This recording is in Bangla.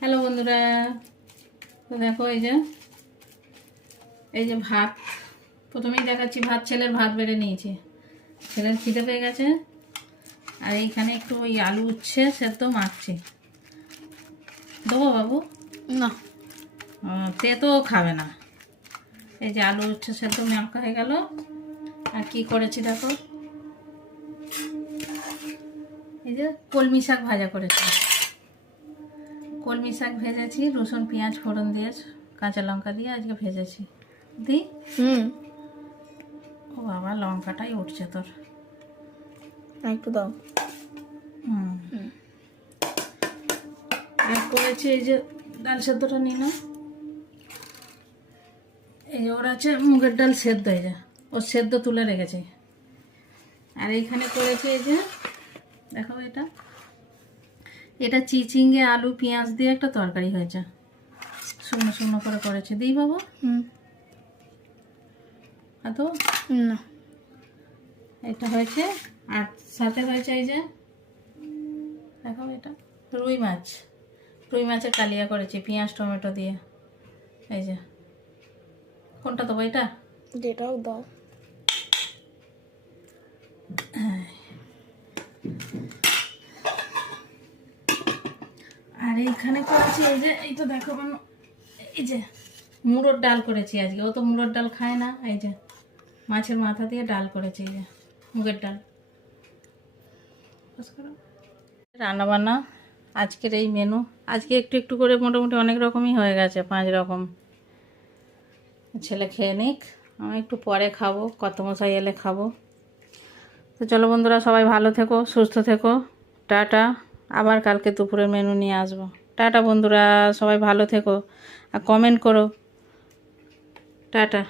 হ্যালো বন্ধুরা, তো দেখো এই যে ভাত প্রথমেই দেখাচ্ছি। ভাত, ছেলের ভাত বেড়ে নিয়েছি, ছেলের খিদে পেয়ে গেছে। আর এইখানে একটু ওই আলু উচ্ছে সেদ্ধ মাখছি। দেবো বাবু? না, তেতো খাবে না। এই যে আলু উচ্ছে সেদ্ধ মাখা হয়ে গেল। আর কি করেছি দেখো, এই যে কলমি শাক ভাজা করেছি। কলমি শাক ভেজেছি, রসুন পেঁয়াজ ফোড়ন দিয়ে, কাঁচা লঙ্কা দিয়ে আজকে ভেজেছি। দি ও বাবা, লঙ্কাটাই উঠছে তোর। একটু দাও। আর করেছি এই যে ডাল সেদ্ধটা নিলাম। এই যে ওর আছে মুগের ডাল সেদ্ধ, এই যে ওর সেদ্ধ তুলে রেখেছি। আর এইখানে করেছি এই যে দেখো, এটা চিচিঙ্গে আলু পেঁয়াজ দিয়ে একটা তরকারি হয়েছে, শুকনো শুকনো করে করেছি। দিই বাবু? তো না, এটা হয়েছে। আর সাথে হয়েছে এই যে দেখো, এটা রুই মাছের কালিয়া করেছি পেঁয়াজ টমেটো দিয়ে। এই যে কোনটা দেবো, এটা? যেটাও দাও। আর এইখানে করেছি এই যে, এই তো দেখো এই যে মুড়োর ডাল করেছি আজকে। ও তো মুড়োর ডাল খায় না। এই যে মাছের মাথা দিয়ে ডাল করেছি, এই যে মুগের ডাল। রান্না বান্না আজকের এই মেনু। আজকে একটু একটু করে মোটামুটি অনেক রকমই হয়ে গেছে, 5 রকম। ছেলে খেয়ে নিক, আমি একটু পরে খাবো, কত মশাই এলে খাবো। তো চলো বন্ধুরা, সবাই ভালো থেকো, সুস্থ থেকো, টাটা। আবার কালকে দুপুরের মেনু নিয়ে আসবো। টাটা বন্ধুরা, সবাই ভালো থেকো আর কমেন্ট করো। টাটা।